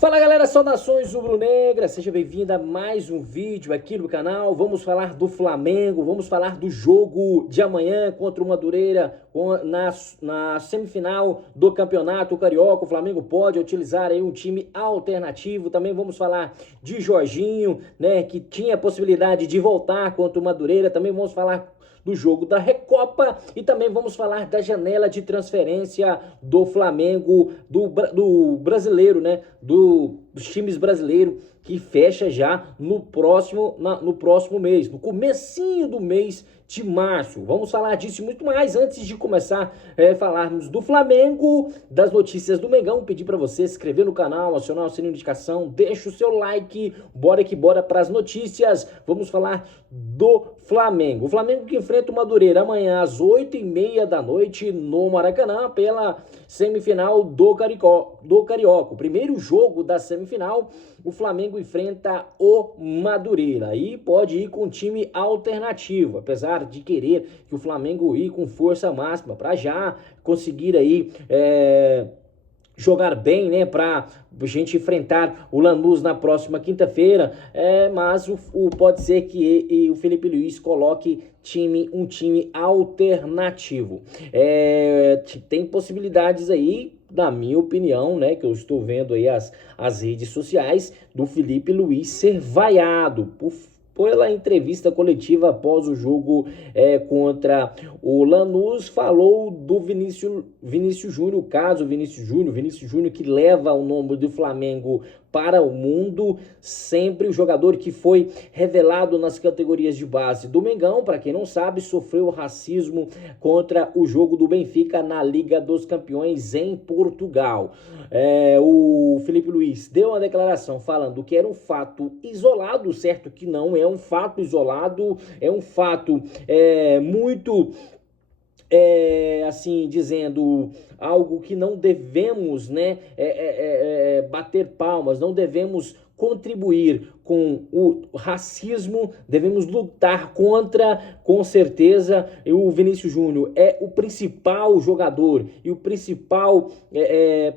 Fala galera, saudações rubro-negras, seja bem-vindo a mais um vídeo aqui no canal. Vamos falar do Flamengo, vamos falar do jogo de amanhã contra o Madureira na semifinal do Campeonato Carioca. O Flamengo pode utilizar aí um time alternativo. Também vamos falar de Jorginho, né, que tinha a possibilidade de voltar contra o Madureira. Também vamos falar do jogo da Recopa e também vamos falar da janela de transferência do Flamengo, do brasileiro, né? Dos times brasileiros, que fecha já no próximo mês, no comecinho do mês de março. Vamos falar disso e muito mais. Antes de começar falarmos do Flamengo, das notícias do Mengão, pedir para você se inscrever no canal, acionar o sininho de notificação, deixa o seu like, bora que bora para as notícias. Vamos falar do Flamengo. O Flamengo que enfrenta o Madureira amanhã às 8h30 da noite no Maracanã pela semifinal do Carioca. O primeiro jogo da semifinal, o Flamengo enfrenta o Madureira e pode ir com time alternativo, apesar de querer que o Flamengo ir com força máxima para já conseguir aí jogar bem, né, para a gente enfrentar o Lanús na próxima quinta-feira, mas pode ser que o Felipe Luiz coloque um time alternativo. Tem possibilidades aí, na minha opinião, né, que eu estou vendo aí as redes sociais, do Felipe Luiz ser vaiado pela entrevista coletiva após o jogo contra o Lanús. Falou do Vinícius Júnior, Vinícius Júnior que leva o nome do Flamengo para o mundo, sempre o jogador que foi revelado nas categorias de base do Mengão. Para quem não sabe, sofreu racismo contra o jogo do Benfica na Liga dos Campeões em Portugal. O Felipe Luiz deu uma declaração falando que era um fato isolado, certo que não é um fato isolado, é um fato muito... assim, dizendo algo que não devemos, né, bater palmas, não devemos contribuir com o racismo, devemos lutar contra, com certeza. O Vinícius Júnior é o principal jogador e o principal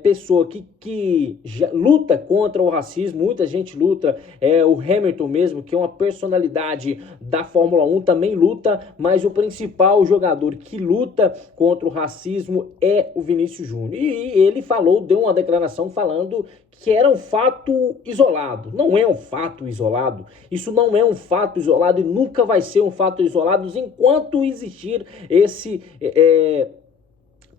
pessoa que já luta contra o racismo. Muita gente luta, o Hamilton mesmo, que é uma personalidade da Fórmula 1, também luta, mas o principal jogador que luta contra o racismo é o Vinícius Júnior. E ele deu uma declaração falando que era um fato isolado. Não é um fato isolado. Isso não é um fato isolado e nunca vai ser um fato isolado enquanto existir esse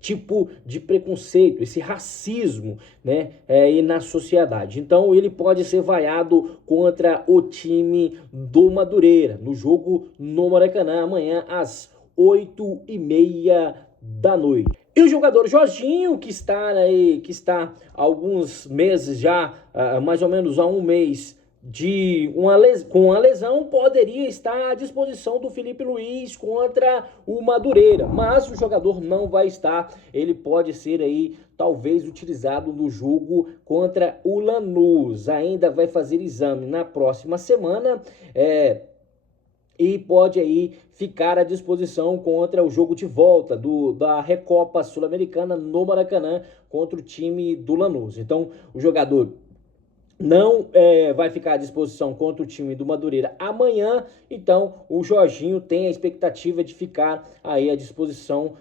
tipo de preconceito, esse racismo, né, e na sociedade. Então ele pode ser vaiado contra o time do Madureira no jogo no Maracanã amanhã às 8h30 da noite. E o jogador Jorginho, que está há alguns meses já, mais ou menos há um mês, com uma lesão, poderia estar à disposição do Felipe Luiz contra o Madureira, mas o jogador não vai estar. Ele pode ser aí talvez utilizado no jogo contra o Lanús. Ainda vai fazer exame na próxima semana, e pode aí ficar à disposição contra o jogo de volta da Recopa Sul-Americana no Maracanã contra o time do Lanús. Então o jogador não vai ficar à disposição contra o time do Madureira amanhã. Então o Jorginho tem a expectativa de ficar aí à disposição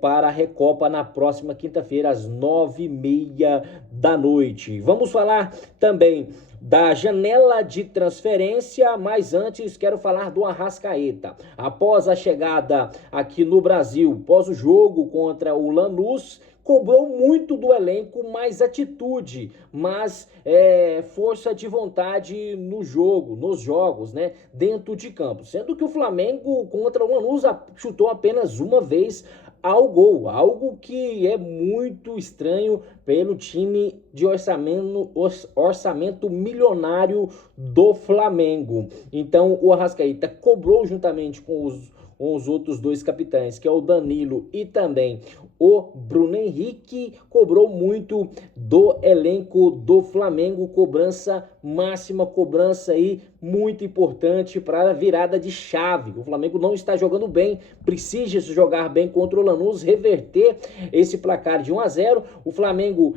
para a Recopa na próxima quinta-feira às 9h30 da noite. Vamos falar também da janela de transferência, mas antes quero falar do Arrascaeta. Após a chegada aqui no Brasil, após o jogo contra o Lanús, cobrou muito do elenco, mais atitude, mais força de vontade nos jogos, né, dentro de campo. Sendo que o Flamengo contra o Lanús chutou apenas uma vez ao gol, algo que é muito estranho pelo time de orçamento milionário do Flamengo. Então o Arrascaeta cobrou juntamente com os outros dois capitães, que é o Danilo e também o Bruno Henrique cobrou muito do elenco do Flamengo, cobrança máxima, cobrança aí muito importante para a virada de chave. O Flamengo não está jogando bem, precisa jogar bem contra o Lanús, reverter esse placar de 1-0. O Flamengo,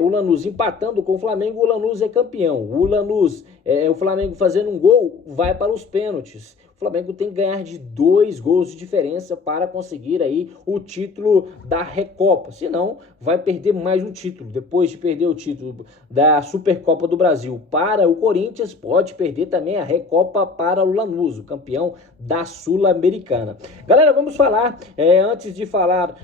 o Lanús empatando com o Flamengo, o Lanús é campeão. O Flamengo fazendo um gol, vai para os pênaltis. O Flamengo tem que ganhar de 2 gols de diferença para conseguir aí o título da Recopa. Senão, vai perder mais um título. Depois de perder o título da Supercopa do Brasil para o Corinthians, pode perder também a Recopa para o Lanús, o campeão da Sul-Americana. Galera, vamos falar, antes de falar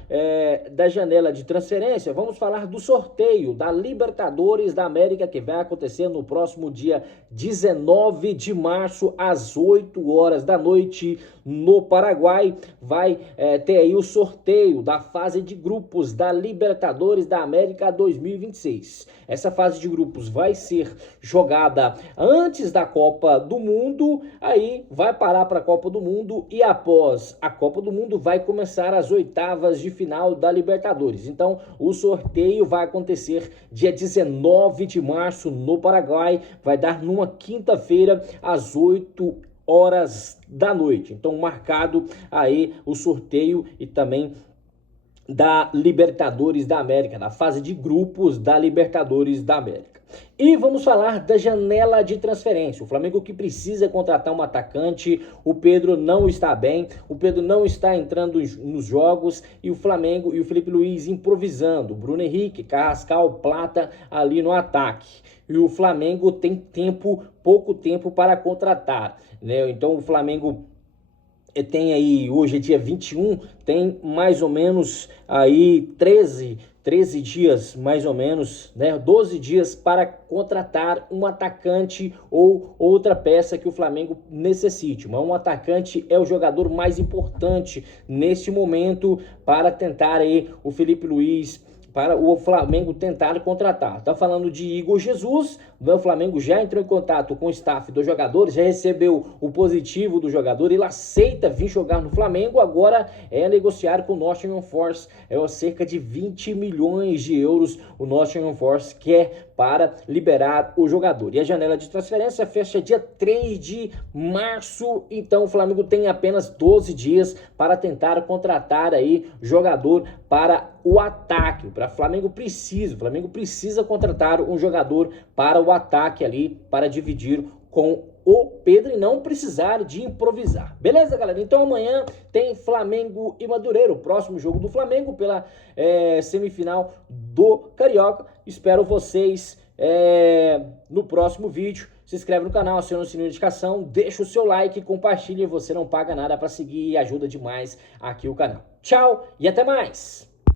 da janela de transferência, vamos falar do sorteio da Libertadores da América, que vai acontecer no próximo dia 19 de março, às 8 horas da noite, no Paraguai. Vai ter aí o sorteio da fase de grupos da Libertadores da América 2026. Essa fase de grupos vai ser jogada antes da Copa do Mundo, aí vai parar para a Copa do Mundo e após a Copa do Mundo vai começar as oitavas de final da Libertadores. Então, o sorteio vai acontecer dia 19 de março no Paraguai, vai dar numa quinta-feira às 8 horas da noite. Então, marcado aí o sorteio e também da Libertadores da América, da fase de grupos da Libertadores da América. E vamos falar da janela de transferência. O Flamengo que precisa contratar um atacante, o Pedro não está bem, o Pedro não está entrando nos jogos e o Flamengo e o Felipe Luiz improvisando. Bruno Henrique, Carrascal, Plata ali no ataque. E o Flamengo tem pouco tempo para contratar, né? Então o Flamengo tem aí, hoje é dia 21, tem mais ou menos aí 13 dias, mais ou menos, né? 12 dias para contratar um atacante ou outra peça que o Flamengo necessite. Mas um atacante é o jogador mais importante nesse momento para tentar aí o Felipe Luiz, para o Flamengo tentar contratar. Tá falando de Igor Jesus, o Flamengo já entrou em contato com o staff dos jogadores, já recebeu o positivo do jogador, ele aceita vir jogar no Flamengo, agora é negociar com o Nottingham Forest, cerca de 20 milhões de euros o Nottingham Forest quer para liberar o jogador. E a janela de transferência fecha dia 3 de março, então o Flamengo tem apenas 12 dias para tentar contratar aí jogador para o ataque. O Flamengo precisa contratar um jogador para o ataque ali, para dividir com o Pedro e não precisar de improvisar. Beleza, galera? Então amanhã tem Flamengo e Madureira, o próximo jogo do Flamengo pela semifinal do Carioca. Espero vocês no próximo vídeo. Se inscreve no canal, aciona o sininho de notificação, deixa o seu like, compartilha, você não paga nada para seguir e ajuda demais aqui o canal. Tchau e até mais!